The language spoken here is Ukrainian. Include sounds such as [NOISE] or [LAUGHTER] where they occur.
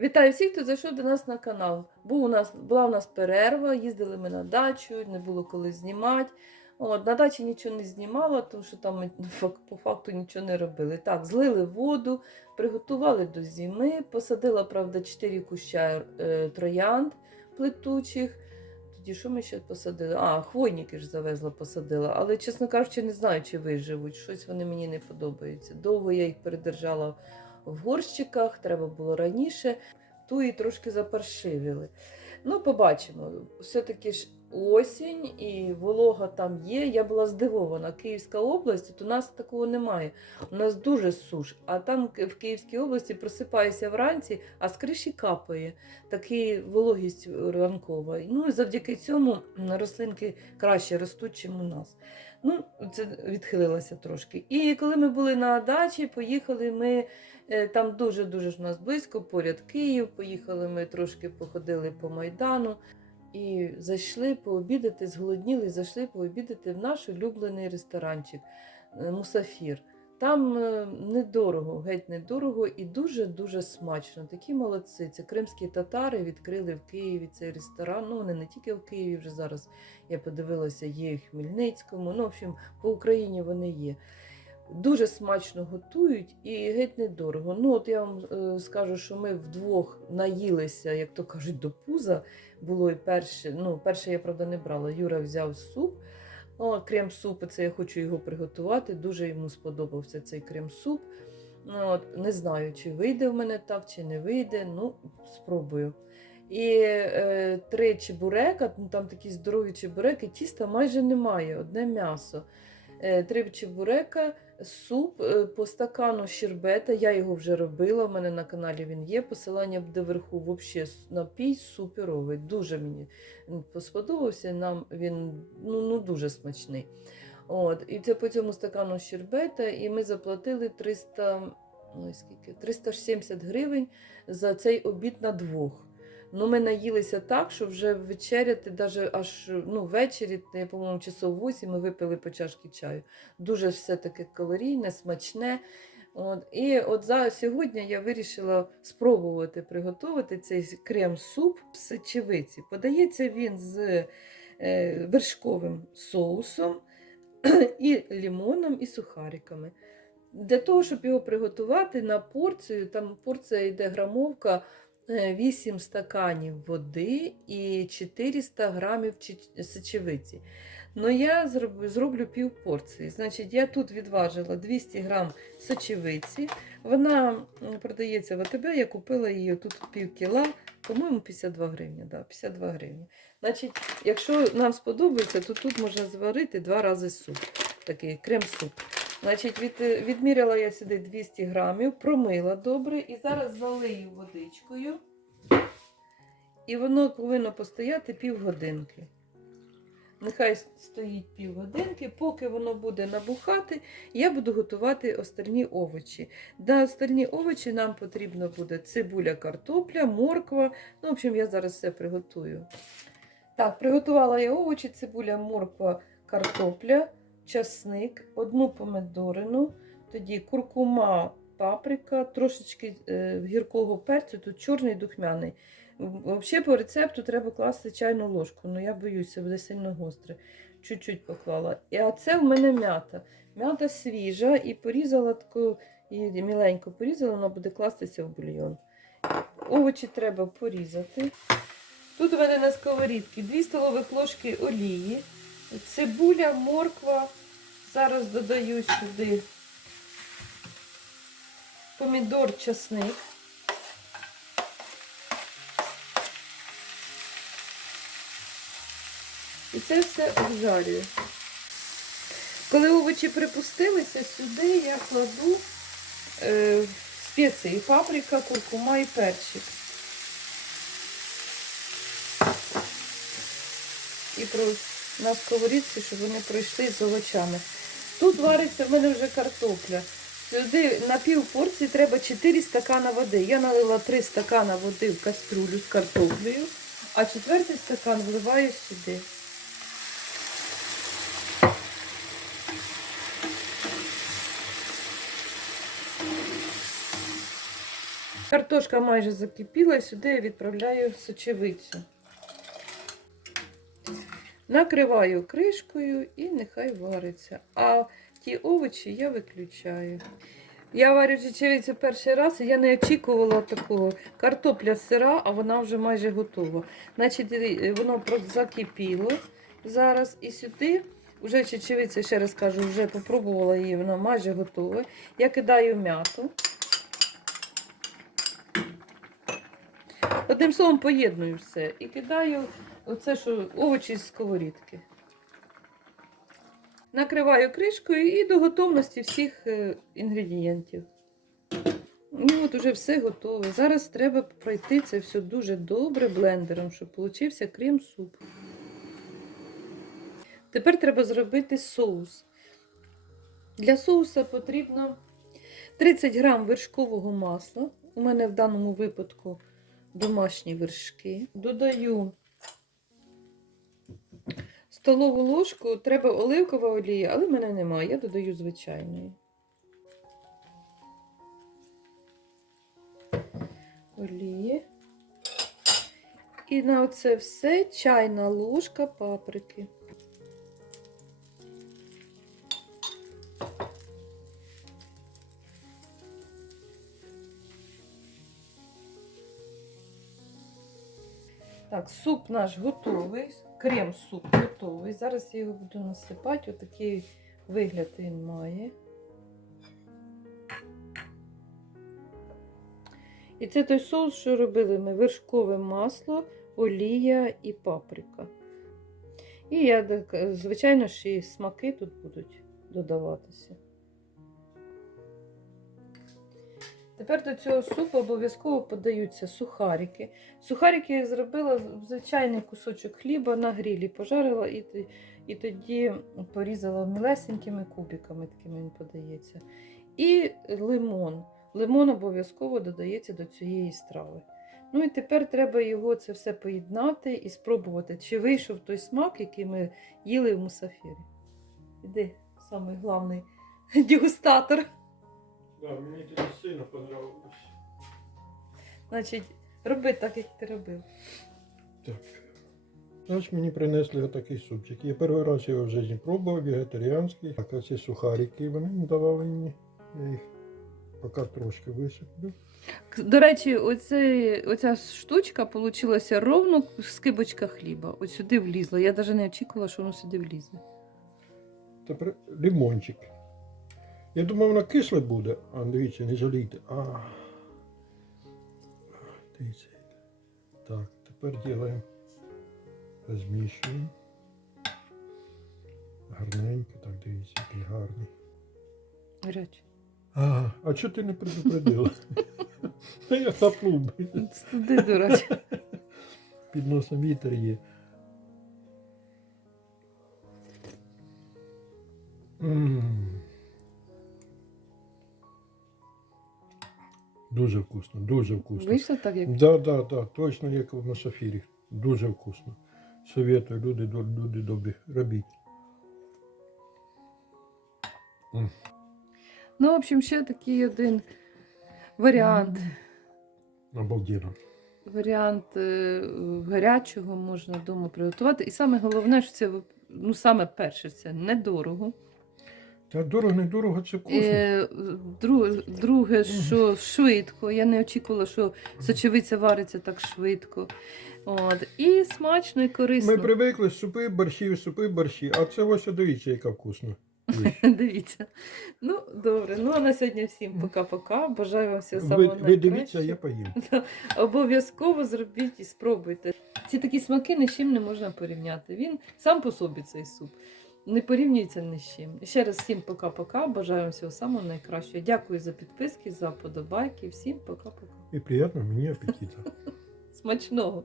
Вітаю всіх, хто зайшов до нас на канал. Був у нас, була у нас перерва, їздили ми на дачу, не було коли знімати. От, на дачі нічого не знімала, тому що там ми по факту нічого не робили. Так, злили воду, приготували до зими, посадила, правда, 4 куща е, троянд плетучих. Тоді що ми ще посадили? А, хвойники ж завезла, посадила. Але, чесно кажучи, не знаю, чи виживуть. Щось вони мені не подобаються. Довго я їх передержала в горщиках, треба було раніше, ту і трошки запаршивили. Ну, побачимо. Все-таки ж осінь і волога там є. Я була здивована. Київська область, от у нас такого немає. У нас дуже суш. А там в Київській області просипаюся вранці, а з криші капає. Такий вологість ранкова. Ну і завдяки цьому рослинки краще ростуть, ніж у нас. Ну, це відхилилося трошки. І коли ми були на дачі, поїхали ми. Е, Там дуже-дуже ж у нас близько, поряд Київ. Поїхали ми трошки походили по Майдану і зайшли пообідати, зголодніли, зайшли пообідати в наш улюблений ресторанчик е, Мусафір. Там е, недорого, геть недорого і дуже-дуже смачно. Такі молодці. Це кримські татари відкрили в Києві цей ресторан. Ну, вони не тільки в Києві, вже зараз я подивилася, є в Хмельницькому. Ну, в общем, по Україні вони є. Дуже смачно готують і геть недорого. Ну, от я вам е, скажу, що ми вдвох наїлися, як то кажуть, до пуза. Було і перше. Ну, перше я, правда, не брала. Юра взяв суп. О, крем-суп, це я хочу його приготувати. Дуже йому сподобався цей крем-суп. Ну, от, не знаю, чи вийде в мене так, чи не вийде. Ну, спробую. І е, три чебурека, ну, там такі здорові чебуреки, тіста майже немає, одне м'ясо. Е, три чебурека, суп е, по стакану щербета. Я його вже робила. У мене на каналі він є. Посилання буде вверху. Взагалі напій суперовий. Дуже мені сподобався. Нам він ну, ну, дуже смачний. От, і це по цьому стакану щербета, і ми заплатили 300, ой, скільки, 370 гривень за цей обід на двох. Ну, ми наїлися так, що вже вечеряти, навіть аж ну, ввечері, я, по-моєму, часов 8 ми випили по чашки чаю. Дуже все таке калорійне, смачне. От. І от за сьогодні я вирішила спробувати приготувати цей крем-суп з сечевиці. Подається він з е, вершковим соусом [CLEARS THROAT] і лимоном, і сухариками. Для того, щоб його приготувати на порцію, там порція йде грамовка. Е, 8 стаканів води і 400 грамів сечевиці. Ну, я зроблю, зроблю пів порції. Значить, я тут відважила 200 грам сочевиці. Вона продається в АТБ, я купила її тут пів кіла, по-моєму, 52 гривні. Да, 52 гривні. Значить, якщо нам сподобається, то тут можна зварити два рази суп. Такий крем-суп. Значить, від, відміряла я сюди 200 грамів, промила добре і зараз залию водичкою. І воно повинно постояти півгодинки. Нехай стоїть півгодинки, поки воно буде набухати, я буду готувати остальні овочі. На остальні овочі нам потрібно буде цибуля, картопля, морква. Ну, в общем, я зараз все приготую. Так, приготувала я овочі, цибуля, морква, картопля, часник, одну помидорину, тоді куркума, паприка, трошечки е, гіркого перцю, тут чорний духмяний. Взагалі, по рецепту треба класти чайну ложку, але я боюся, буде сильно гостре. Чуть-чуть поклала. А це в мене м'ята. М'ята свіжа і порізала таку, і міленько порізала, вона буде кластися в бульйон. Овочі треба порізати. Тут у мене на сковорідці 2 столових ложки олії, цибуля, морква. Зараз додаю сюди помідор, часник. І це все обжарюю. Коли овочі припустилися, сюди я кладу е, спеції, паприка, куркума і перчик. І на сковорідці, щоб вони пройшли з овочами. Тут вариться в мене вже картопля. Сюди на пів порції треба 4 стакана води. Я налила 3 стакана води в каструлю з картоплею, а четвертий стакан вливаю сюди. Картошка майже закипіла, сюди я відправляю сочевицю. Накриваю кришкою і нехай вариться. А ті овочі я виключаю. Я варю чечевицю перший раз, і я не очікувала такого. Картопля сира, а вона вже майже готова. Значить, е, воно закипіло зараз і сюди. Вже чечевиця, ще раз кажу, вже попробувала її, вона майже готова. Я кидаю м'яту. Одним словом, поєдную все. І кидаю оце, що овочі з сковорідки. Накриваю кришкою і до готовності всіх е, інгредієнтів. І от уже все готове. Зараз треба пройти це все дуже добре блендером, щоб получився крем-суп. Тепер треба зробити соус. Для соуса потрібно 30 грам вершкового масла. У мене в даному випадку домашні вершки. Додаю столову ложку, треба оливкова олія, але в мене немає, я додаю звичайної. Олії. І на оце все чайна ложка паприки. Так, суп наш готовий, крем-суп готовий. Зараз я його буду насипати. Отакий вигляд він має. І це той соус, що робили ми: вершкове масло, олія і паприка. І я, звичайно, ж і смаки тут будуть додаватися. Тепер до цього супу обов'язково подаються сухарики. Сухарики я зробила звичайний кусочок хліба на грілі, пожарила і, і тоді порізала мілесенькими кубиками, такими він подається. І лимон. Лимон обов'язково додається до цієї страви. Ну і тепер треба його це все поєднати і спробувати, чи вийшов той смак, який ми їли в мусафірі. Іди, самий головний [LAUGHS] дегустатор. Да, мені тоді сильно понравилось. Значить, роби так, як ти робив. Так. Значить, мені принесли отакий супчик. Я перший раз його в житті пробував, вегетаріанський. Так, ці сухарики вони давали мені. Я їх поки трошки висиплю. До речі, оце, оця штучка получилася ровно скибочка хліба. Ось сюди влізла. Я навіть не очікувала, що воно сюди влізе. Тепер лимончик. Я думав, воно кисле буде, а дивіться, не жалійте. А. Дивіться. Так, тепер ділаємо. Розміщуємо. Гарненько, так дивіться, який гарний. Гаряче. А, а чого ти не предупредила? Та я хапнув би. Туди, до речі. Під носом вітер є. М. Дуже вкусно, дуже вкусно. Вийшло так, як Да, да, да, точно як на шафірі. Дуже вкусно. Советую, люди, люди добрі, робіть. Ну, в общем, ще такий один варіант. Обалденно. Варіант е, гарячого можна вдома приготувати. І саме головне, що це ну, саме перше, це недорого. Та дорого, не дорого, це вкусно. Е, друге, друге, що швидко. Я не очікувала, що сочевиця вариться так швидко. От. І смачно і корисно. Ми привикли супи, борщі, супи, борщі, а це ось дивіться, яка вкусна. [LAUGHS] Дивіться. Ну, добре. Ну а на сьогодні всім пока-пока. Бажаю вам всього Ви, самого ви дивіться, найкращого. я поїм. [LAUGHS] Обов'язково зробіть і спробуйте. Ці такі смаки ні з чим не можна порівняти. Він сам по собі цей суп. Не порівнюється ні з чим. Ще раз всім пока-пока. Бажаю вам всього самого найкращого. Дякую за підписки, за подобайки. Всім пока-пока. І приємного мені апетиту. [LAUGHS] Смачного!